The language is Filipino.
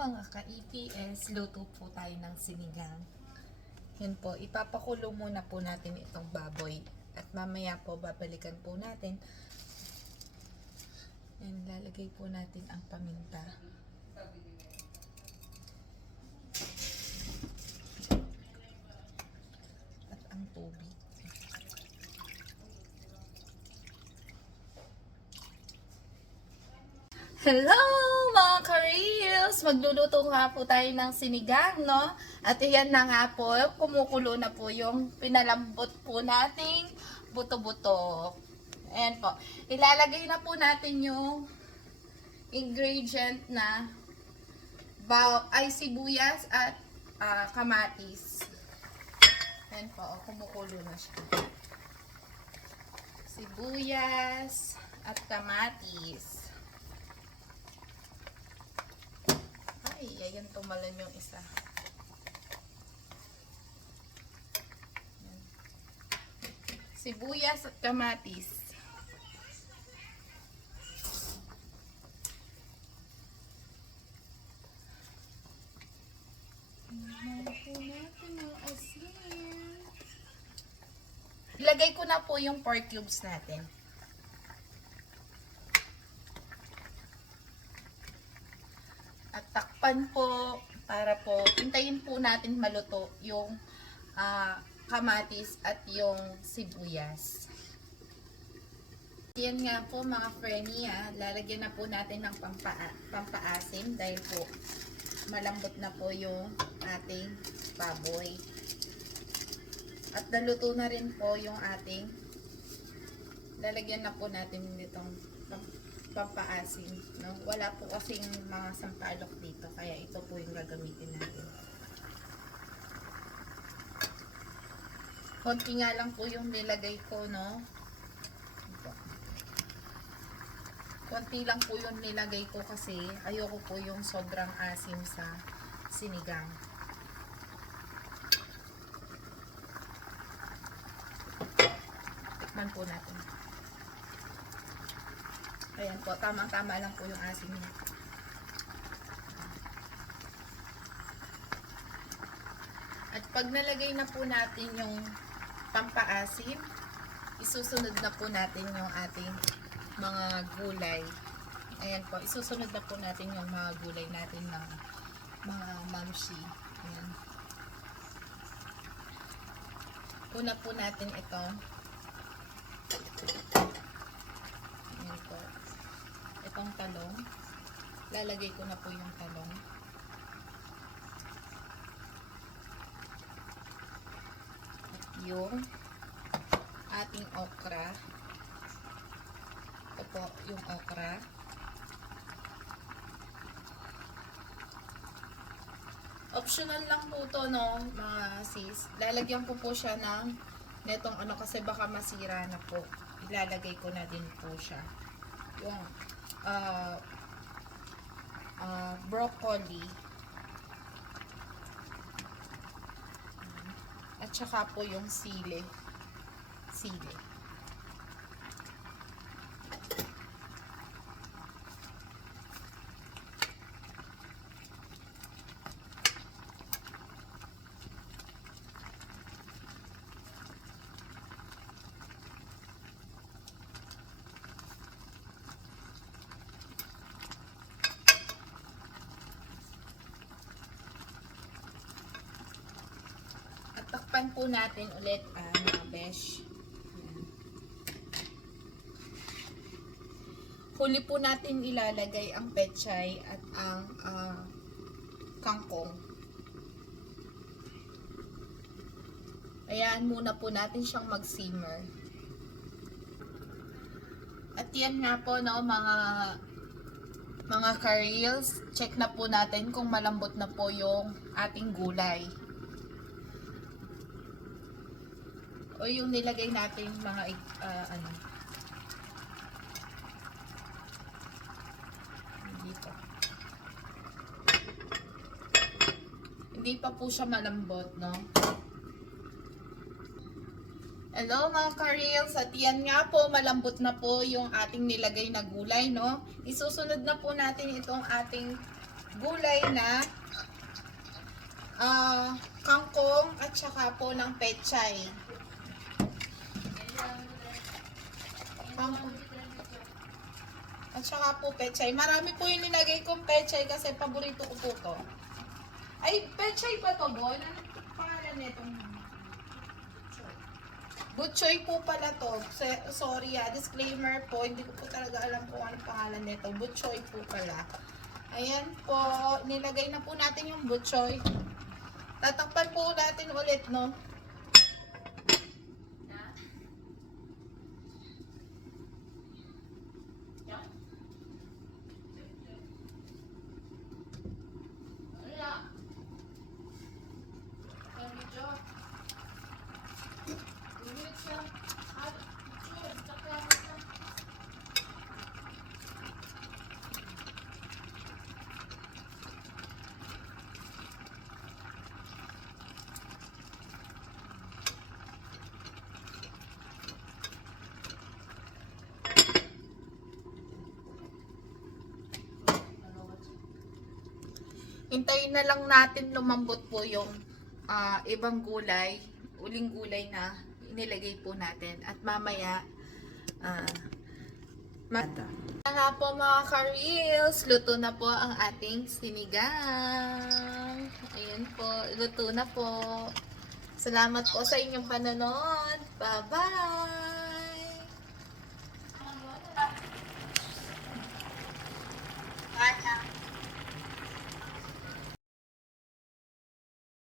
mga ka-EPS, luto po tayo ng sinigang. Yan po, ipapakulo muna po natin itong baboy. At mamaya po, babalikan po natin. Yan, lalagay po natin ang paminta. At ang tubig. Hello mga ka-reels! Magluluto nga po tayo ng sinigang, no? At iyan na nga po, kumukulo na po yung pinalambot po nating buto-buto. Ayan po. Ilalagay na po natin yung ingredient na sibuyas at kamatis. Ayan po, kumukulo na siya. Sibuyas at kamatis. Ay, ayan, tumalon yung isa. Ayan. Sibuyas at kamatis. Ilagay ko na po yung pork cubes natin. At takpan po para po hintayin po natin maluto yung kamatis at yung sibuyas. Yan nga po mga Frenny, lalagyan na po natin ng pampaasim dahil po malambot na po yung ating baboy. At naluto na rin po yung ating, lalagyan na po natin nitong pampaasim, no? Wala po kasing mga sampalok dito, kaya ito po yung gagamitin natin. Konti nga lang po yung nilagay ko, no? Ito. Konti lang po yung nilagay ko kasi ayoko po yung sobrang asim sa sinigang. Tikman po natin. Ayan po, tamang-tama lang po yung asim niya. At pag nalagay na po natin yung pampaasim, isusunod na po natin yung ating mga gulay. Ayan po, isusunod na po natin yung mga gulay natin ng mga mamshi. Ayan. Una po natin ito. Ayan po. Itong talong. Lalagay ko na po yung talong. At yung ating okra. Ito po yung okra. Optional lang po to, no, mga sis. Lalagyan ko po siya ng netong ano kasi baka masira na po. Ilalagay ko na din po siya. Yung broccoli. At saka po yung sili. Sili. Takpan po natin ulit mga besh. Huli po natin ilalagay ang pechay at ang kangkong. Ayan muna po natin siyang mag-simmer. At yan nga po, no, mga ka-reels, check na po natin kung malambot na po yung ating gulay. O yung nilagay natin mga dito. Hindi pa po siya malambot, no? Hello mga ka-reels, at yan nga po, malambot na po yung ating nilagay na gulay, no? Isusunod na po natin itong ating gulay na kangkong at saka po ng pechay. Kangkong. At saka po pechay. Marami po yung nilagay kong pechay kasi paborito ko po to. Ay, pechay ba to, Bon? Ano pangalan nito? Butchoy po pala to. Sorry disclaimer po. Hindi ko po talaga alam kung ano pangalan nito. Butchoy po pala. Ayan po. Nilagay na po natin yung butchoy. Tatakpan po natin ulit, no? Hintayin na lang natin lumambot po yung ibang gulay, uling gulay na inilagay po natin. At mamaya, nga po mga ka-reels, luto na po ang ating sinigang. Ayan po, luto na po. Salamat po sa inyong panonood. Bye-bye!